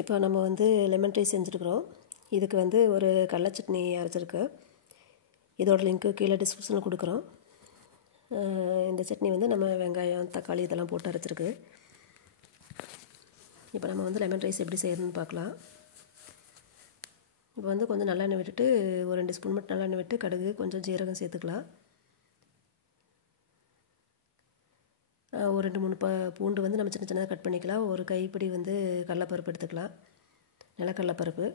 இப்போ நம்ம வந்து லெமன் ரைஸ் செஞ்சுருக்குறோம். இதுக்கு வந்து ஒரு கடலை சட்னி அரைச்சிருக்கேன். இதோட லிங்க்கு கீழே டிஸ்கிரிப்ஷனில் கொடுக்குறோம். இந்த சட்னி வந்து நம்ம வெங்காயம், தக்காளி இதெல்லாம் போட்டு அரைச்சிருக்கு. இப்போ நம்ம வந்து லெமன் ரைஸ் எப்படி செய்யறதுன்னு பார்க்கலாம். இப்போ வந்து கொஞ்சம் நல்லெண்ணெய் விட்டுட்டு ஒரு 2 ஸ்பூன் மட்டும் நல்லெண்ணெய் விட்டு கடுகு கொஞ்சம் ஜீரகம் சேர்த்துக்கலாம். ஒரு 2-3 பூண்டு வந்து நம்ம சின்ன சின்னதாக கட் பண்ணிக்கலாம். ஒரு கைப்பிடி வந்து கடலைப்பருப்பு எடுத்துக்கலாம், நிலக்கடலைப்பருப்பு.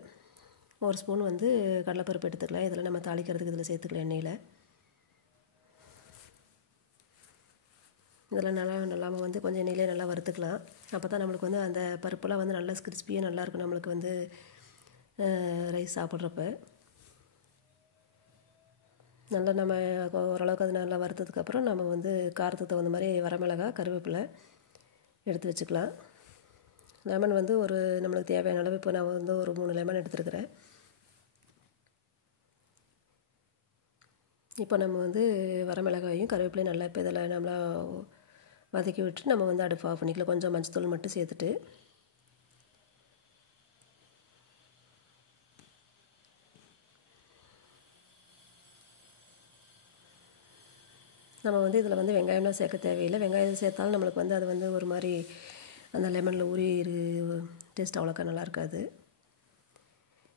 ஒரு ஸ்பூன் வந்து கடலைப்பருப்பு எடுத்துக்கலாம். இதில் நம்ம தாளிக்கிறதுக்கு இதில் சேர்த்துக்கலாம் எண்ணெயில். இதெல்லாம் நல்லா வந்து கொஞ்சம் எண்ணெயிலே நல்லா வறுத்துக்கலாம். அப்போ தான் நம்மளுக்கு வந்து அந்த பருப்பெல்லாம் வந்து நல்லா கிறிஸ்பியாக நல்லாயிருக்கும் நம்மளுக்கு வந்து ரைஸ் சாப்பிட்றப்ப. நல்லா நம்ம ஓரளவுக்கு அது நல்லா வறுத்ததுக்கப்புறம் நம்ம வந்து காரத்துக்கு தகுந்த மாதிரி வரமிளகாய், கருவேப்பிலை எடுத்து வச்சுக்கலாம். லெமன் வந்து ஒரு நம்மளுக்கு தேவையான அளவு இப்போ நான் வந்து ஒரு 3 லெமன் எடுத்துருக்கிறேன். இப்போ நம்ம வந்து வரமிளகாயும் கருவேப்பிலையும் நல்லா இப்போ இதில் நல்லா வதக்கி விட்டு நம்ம வந்து அடுப்பு ஆஃப் பண்ணிக்கலாம். கொஞ்சம் மஞ்சத்தூள் மட்டும் சேர்த்துட்டு நம்ம வந்து இதில் வந்து வெங்காயம்லாம் சேர்க்க தேவையில்லை. வெங்காயம் சேர்த்தாலும் நம்மளுக்கு வந்து அது வந்து ஒரு மாதிரி அந்த லெமனில் ஊறி டேஸ்ட் அவ்வளோக்கா நல்லா இருக்காது.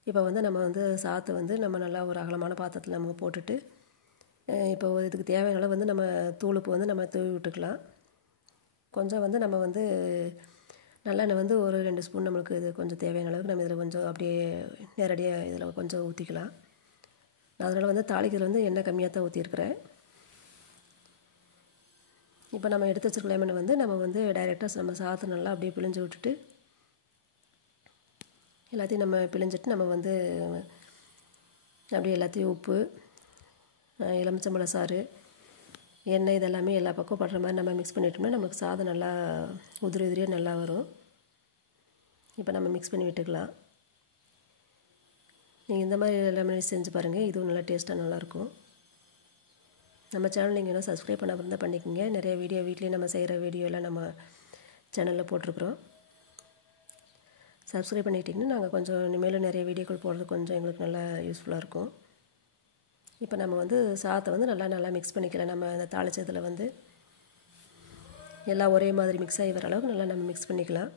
இப்போ வந்து நம்ம வந்து சாதத்தை வந்து நம்ம நல்லா ஒரு அகலமான பாத்திரத்தில் நம்ம போட்டுட்டு இப்போ இதுக்கு தேவையான அளவு வந்து நம்ம தூளுப்பு வந்து நம்ம தூவி விட்டுக்கலாம். கொஞ்சம் வந்து நம்ம வந்து நல்லெண்ணெய் வந்து ஒரு 2 ஸ்பூன் நம்மளுக்கு இது கொஞ்சம் தேவையான அளவுக்கு நம்ம இதில் கொஞ்சம் அப்படியே நேரடியாக இதில் கொஞ்சம் ஊற்றிக்கலாம். அதனால் வந்து தாளிக்கிறதுல வந்து எண்ணெய் கம்மியாக தான் ஊற்றிருக்கிறேன். இப்போ நம்ம எடுத்து வச்சுருக்க லெமனை வந்து நம்ம வந்து டைரெக்டாக நம்ம சாதத்தை நல்லா அப்படியே பிழிஞ்சு விட்டுட்டு எல்லாத்தையும் நம்ம பிழிஞ்சிட்டு நம்ம வந்து அப்படியே எல்லாத்தையும் உப்பு, எலுமிச்சம்பழ சாறு, எண்ணெய் இதெல்லாமே எல்லா பக்கம் படுற மாதிரி நம்ம மிக்ஸ் பண்ணிட்டோம்னா நமக்கு சாதம் நல்லா உதிரியாக நல்லா வரும். இப்போ நம்ம மிக்ஸ் பண்ணி விட்டுக்கலாம். நீங்கள் இந்த மாதிரி லெமன் ரைஸ் செஞ்சு பாருங்கள். இதுவும் நல்லா டேஸ்ட்டாக நல்லாயிருக்கும். நம்ம சேனல் நீங்கள் என்ன சப்ஸ்கிரைப் பண்ணாமல் இருந்தால் பண்ணிக்கோங்க. நிறைய வீடியோ வீட்லேயே நம்ம செய்கிற வீடியோலாம் நம்ம சேனலில் போட்டிருக்குறோம். சப்ஸ்கிரைப் பண்ணிக்கிட்டிங்கன்னா நாங்கள் கொஞ்சம் இனிமேல் நிறைய வீடியோக்கள் போடுறது கொஞ்சம் எங்களுக்கு நல்லா யூஸ்ஃபுல்லாக இருக்கும். இப்போ நம்ம வந்து சாதத்தை வந்து நல்லா மிக்ஸ் பண்ணிக்கலாம். நம்ம அந்த தாளிச்சதில் வந்து எல்லாம் ஒரே மாதிரி மிக்ஸ் ஆகி வர அளவுக்கு நல்லா நம்ம மிக்ஸ் பண்ணிக்கலாம்.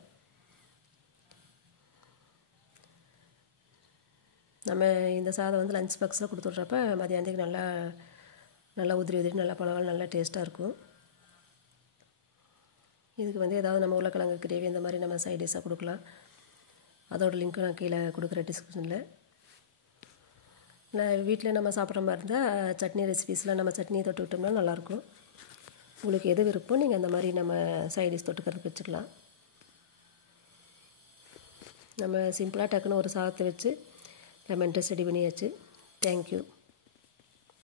நம்ம இந்த சாதம் வந்து லஞ்ச் பாக்ஸில் கொடுத்துட்றப்ப மதியானத்துக்கு நல்லா உதிரி நல்லா பழங்கள் நல்லா டேஸ்ட்டாக இருக்கும். இதுக்கு வந்து ஏதாவது நம்ம உருளைக்கிழங்கு கிரேவி இந்த மாதிரி நம்ம சைட் டிஷ்ஷாக கொடுக்கலாம். அதோட லிங்க்கு நான் கீழே கொடுக்குற டிஸ்கிரிப்ஷனில். இல்லை வீட்டில் நம்ம சாப்பிட்ற மாதிரி இருந்தால் சட்னி ரெசிபீஸில் நம்ம சட்னியை தொட்டு விட்டோம்னா நல்லாயிருக்கும். உங்களுக்கு எது விருப்பம் நீங்கள் அந்த மாதிரி நம்ம சைட் டிஷ் தொட்டுக்கிறதுக்கு வச்சுக்கலாம். நம்ம சிம்பிளாக டக்குன்னு ஒரு சாதத்தை வச்சு லெமன் ரைஸ் ரெடி பண்ணியாச்சு. தேங்க்யூ.